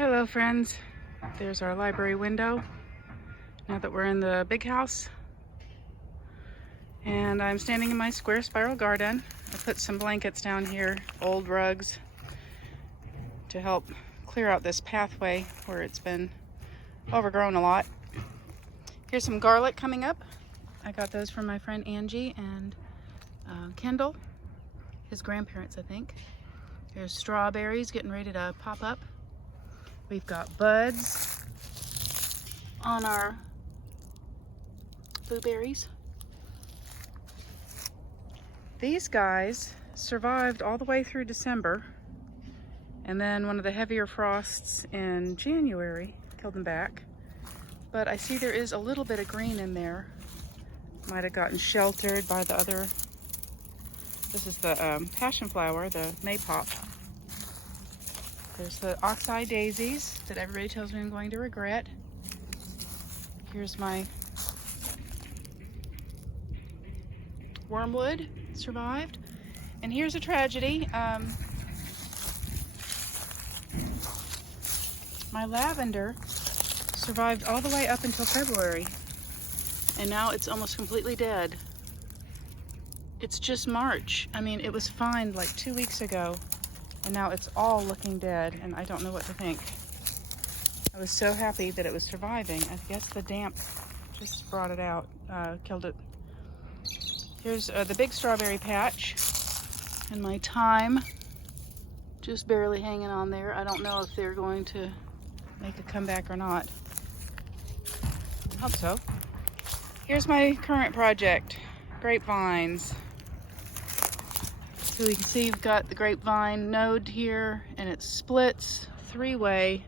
Hello friends, there's our library window now that we're in the big house, and I'm standing in my square spiral garden. I put some blankets down here, old rugs, to help clear out this pathway where it's been overgrown a lot. Here's some garlic coming up. I got those from my friend Angie and Kendall, his grandparents I think. There's strawberries getting ready to pop up. We've got buds on our blueberries. These guys survived all the way through December, and then one of the heavier frosts in January killed them back. But I see there is a little bit of green in there. Might have gotten sheltered by the other. This is the passion flower, the maypop. There's the oxeye daisies that everybody tells me I'm going to regret. Here's my wormwood, survived. And here's a tragedy. My lavender survived all the way up until February, and now it's almost completely dead. It's just March. I mean, it was fine like 2 weeks ago, and now it's all looking dead, and I don't know what to think. I was so happy that it was surviving. I guess the damp just brought it out, killed it. Here's the big strawberry patch, and my thyme just barely hanging on there. I don't know if they're going to make a comeback or not. I hope so. Here's my current project, grapevines. So you can see you've got the grapevine node here, and it splits three-way.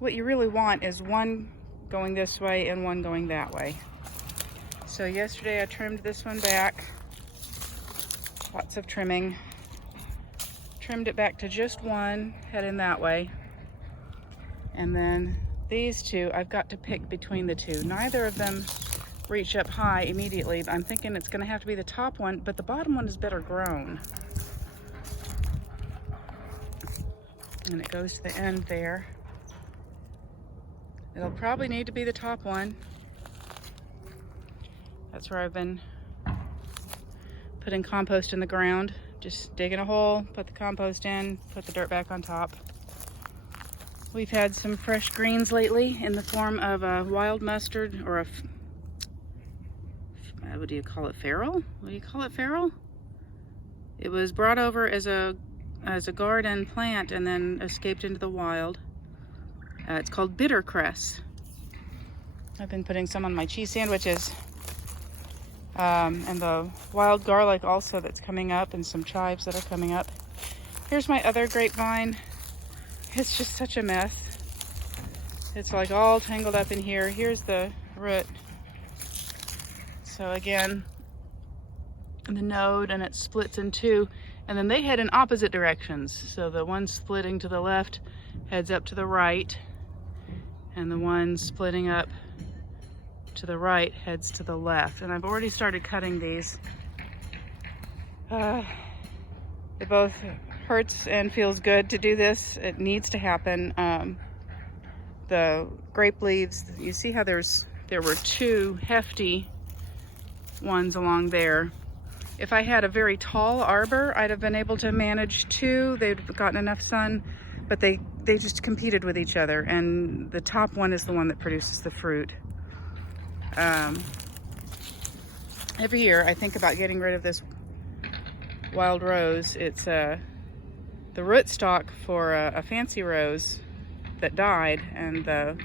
What you really want is one going this way and one going that way. So yesterday I trimmed this one back. Lots of trimming. Trimmed it back to just one, heading that way. And then these two, I've got to pick between the two. Neither of them reach up high immediately. I'm thinking it's gonna have to be the top one, but the bottom one is better grown. And it goes to the end there. It'll probably need to be the top one. That's where I've been putting compost in the ground. Just digging a hole, put the compost in, put the dirt back on top. We've had some fresh greens lately in the form of a wild mustard, or a, what do you call it, farrel? What do you call it, farrel? It was brought over as a garden plant and then escaped into the wild. It's called bitter cress. I've been putting some on my cheese sandwiches. And the wild garlic also that's coming up, and some chives that are coming up. Here's my other grapevine. It's just such a mess. It's like all tangled up in here. Here's the root. So again, the node, and it splits in two, and then they head in opposite directions. So the one splitting to the left heads up to the right, and the one splitting up to the right heads to the left. And I've already started cutting these. It both hurts and feels good to do this. It needs to happen. The grape leaves, you see how there were two hefty ones along there. If I had a very tall arbor, I'd have been able to manage two. They'd gotten enough sun, but they just competed with each other, and the top one is the one that produces the fruit. Every year I think about getting rid of this wild rose. It's the rootstock for a fancy rose that died, and the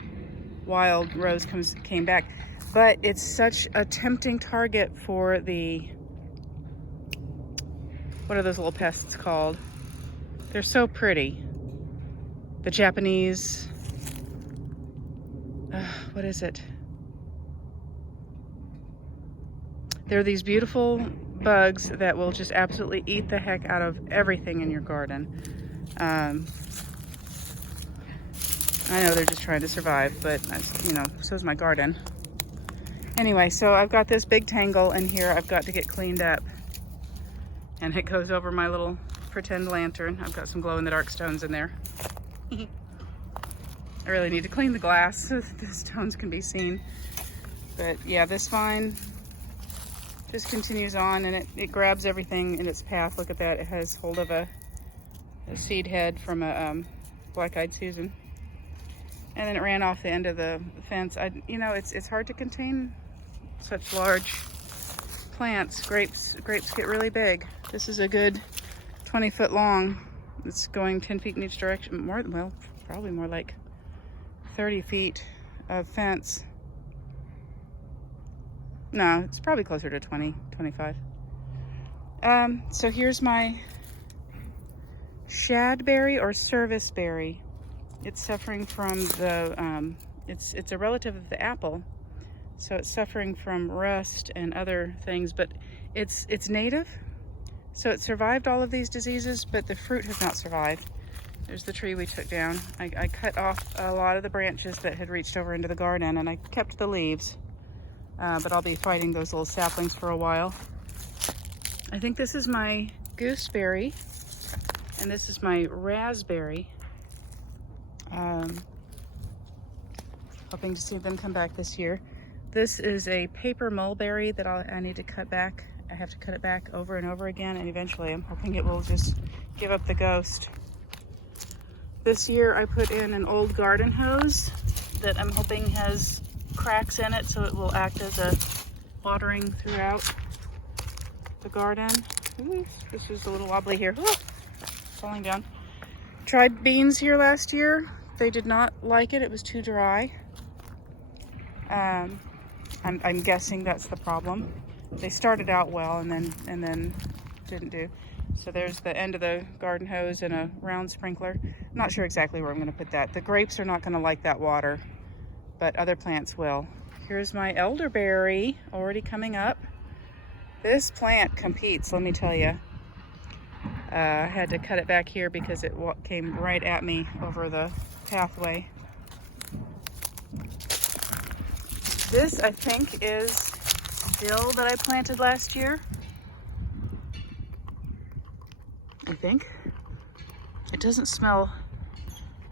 wild rose came back. But it's such a tempting target for the, what are those little pests called? They're so pretty. The Japanese, what is it? They're these beautiful bugs that will just absolutely eat the heck out of everything in your garden. I know they're just trying to survive, but you know, so is my garden. Anyway, so I've got this big tangle in here I've got to get cleaned up. And it goes over my little pretend lantern. I've got some glow-in-the-dark stones in there. I really need to clean the glass so that the stones can be seen. But yeah, this vine just continues on, and it grabs everything in its path. Look at that, it has hold of a seed head from a black-eyed Susan. And then it ran off the end of the fence. You know, it's hard to contain such large plants. Grapes get really big. This is a good 20 foot long. It's going 10 feet in each direction. Well, probably more like 30 feet of fence. No, it's probably closer to 20, 25. So here's my shadberry or serviceberry. It's suffering from the, it's a relative of the apple. So it's suffering from rust and other things, but it's native. So it survived all of these diseases, but the fruit has not survived. There's the tree we took down. I cut off a lot of the branches that had reached over into the garden, and I kept the leaves. But I'll be fighting those little saplings for a while. I think this is my gooseberry, and this is my raspberry. Hoping to see them come back this year. This is a paper mulberry that I need to cut back. I have to cut it back over and over again, and eventually I'm hoping it will just give up the ghost. This year I put in an old garden hose that I'm hoping has cracks in it, so it will act as a watering throughout the garden. Ooh, this is a little wobbly here. Ooh, falling down. Tried beans here last year. They did not like it. It was too dry. I'm guessing that's the problem. They started out well and then didn't do. So there's the end of the garden hose and a round sprinkler. I'm not sure exactly where I'm going to put that. The grapes are not going to like that water, but other plants will. Here's my elderberry already coming up. This plant competes, let me tell you. I had to cut it back here because it came right at me over the pathway. This, I think, is dill that I planted last year. I think. It doesn't smell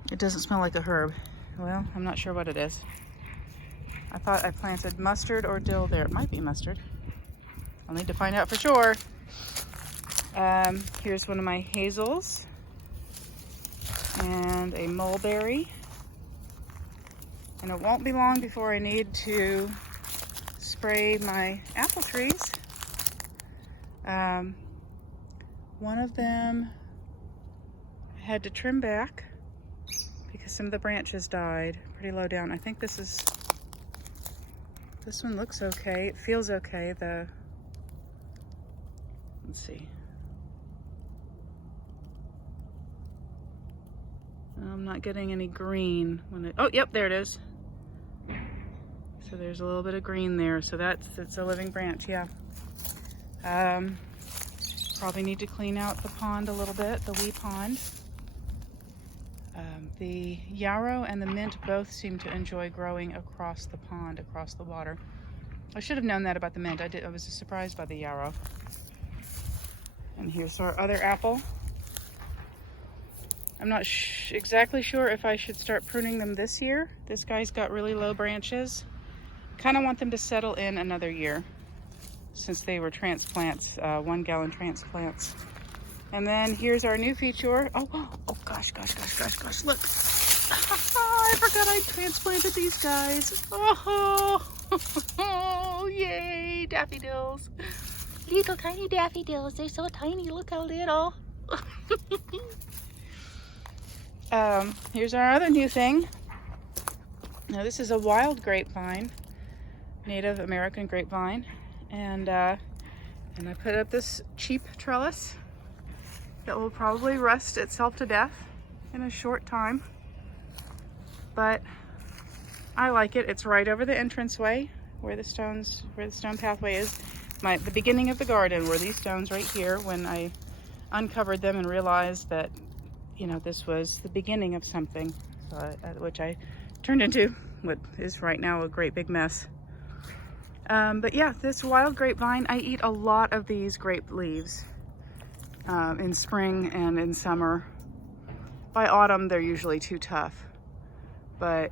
like a herb. Well, I'm not sure what it is. I thought I planted mustard or dill there. It might be mustard. I'll need to find out for sure. Here's one of my hazels and a mulberry. And it won't be long before I need to spray my apple trees. One of them I had to trim back because some of the branches died pretty low down. I think this one looks okay. It feels okay. Let's see. I'm not getting any green oh, yep, there it is. So there's a little bit of green there. So it's a living branch, yeah. Probably need to clean out the pond a little bit, the wee pond. The yarrow and the mint both seem to enjoy growing across the pond, across the water. I should have known that about the mint. I was surprised by the yarrow. And here's our other apple. I'm not exactly sure if I should start pruning them this year. This guy's got really low branches. Kind of want them to settle in another year since they were transplants, 1 gallon transplants. And then here's our new feature. Oh gosh, look. I forgot I transplanted these guys. Oh, yay, daffodils. Little tiny daffodils, they're so tiny, look how little. Here's our other new thing. Now this is a wild grapevine, Native American grapevine, and I put up this cheap trellis that will probably rust itself to death in a short time, but I like it. It's right over the entranceway where the stone pathway is. The beginning of the garden were these stones right here when I uncovered them and realized that, you know, this was the beginning of something, which I turned into what is right now a great big mess. But yeah, this wild grapevine, I eat a lot of these grape leaves in spring and in summer. By autumn, they're usually too tough. but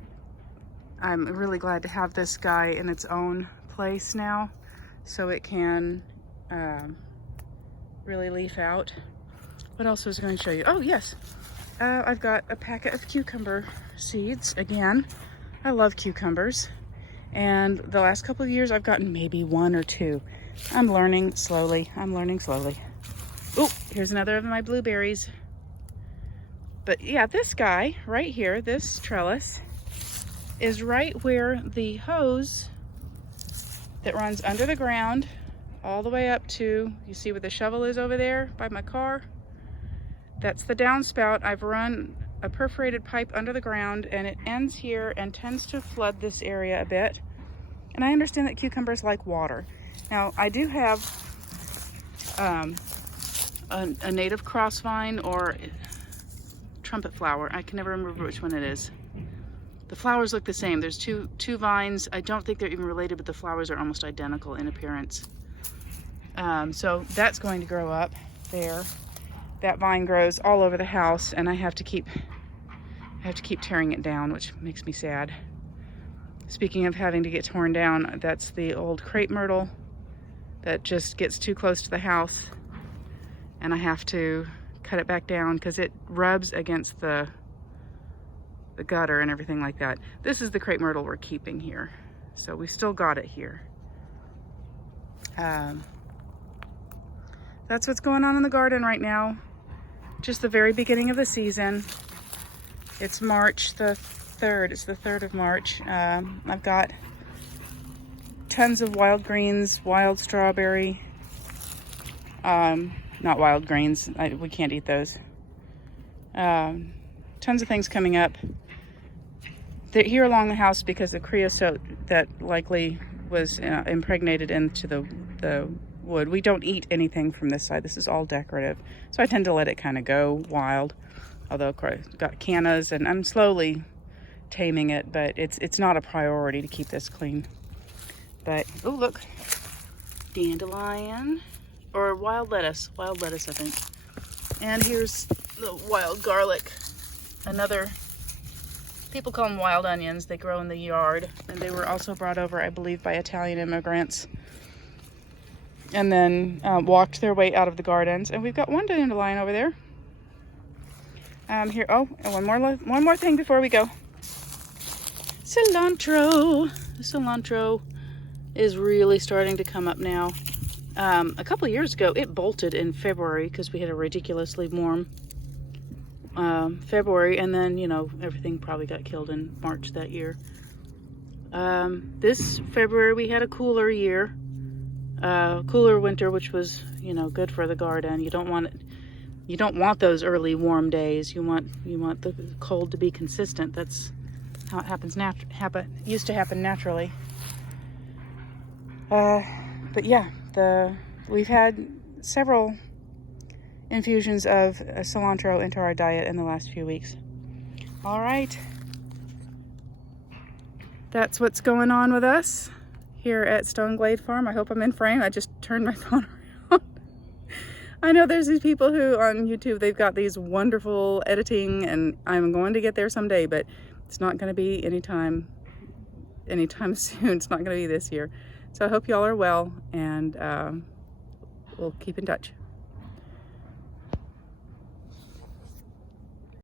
I'm really glad to have this guy in its own place now, so it can really leaf out. What else was I going to show you? Oh yes, I've got a packet of cucumber seeds again. I love cucumbers, and the last couple of years I've gotten maybe 1 or 2. I'm learning slowly. Oh, here's another of my blueberries. But yeah, this guy right here, this trellis, is right where the hose that runs under the ground all the way up to, you see where the shovel is over there by my car? That's the downspout. I've run a perforated pipe under the ground, and it ends here and tends to flood this area a bit. And I understand that cucumbers like water. Now, I do have a native crossvine or trumpet flower. I can never remember which one it is. The flowers look the same. There's two vines. I don't think they're even related, but the flowers are almost identical in appearance. So that's going to grow up there. That vine grows all over the house, and I have to keep tearing it down, which makes me sad. Speaking of having to get torn down, that's the old crepe myrtle that just gets too close to the house, and I have to cut it back down because it rubs against the gutter and everything like that. This is the crepe myrtle we're keeping here, so we still got it here. That's what's going on in the garden right now. Just the very beginning of the season. It's March the 3rd. It's the 3rd of March. I've got tons of wild greens, wild strawberry. Not wild greens. We can't eat those. Tons of things coming up. They're here along the house because the creosote that likely was impregnated into the wood. We don't eat anything from this side. This is all decorative. So I tend to let it kind of go wild. Although I've got cannas and I'm slowly taming it, but it's not a priority to keep this clean. But, oh look, dandelion or wild lettuce I think. And here's the wild garlic. Another, people call them wild onions. They grow in the yard, and they were also brought over, I believe, by Italian immigrants, and then walked their way out of the gardens. And we've got one dandelion over there. Here, oh, and one more thing before we go. Cilantro. The cilantro is really starting to come up now. A couple of years ago, it bolted in February because we had a ridiculously warm February, and then, you know, everything probably got killed in March that year. This February, we had a cooler year. Cooler winter, which was, you know, good for the garden. You don't want those early warm days. You want the cold to be consistent. That's how it used to happen naturally. But yeah, we've had several infusions of cilantro into our diet in the last few weeks. All right, that's what's going on with us here at Stone Glade Farm. I hope I'm in frame. I just turned my phone around. I know there's these people who on YouTube, they've got these wonderful editing, and I'm going to get there someday, but it's not going to be anytime soon. It's not going to be this year. So I hope y'all are well, and we'll keep in touch.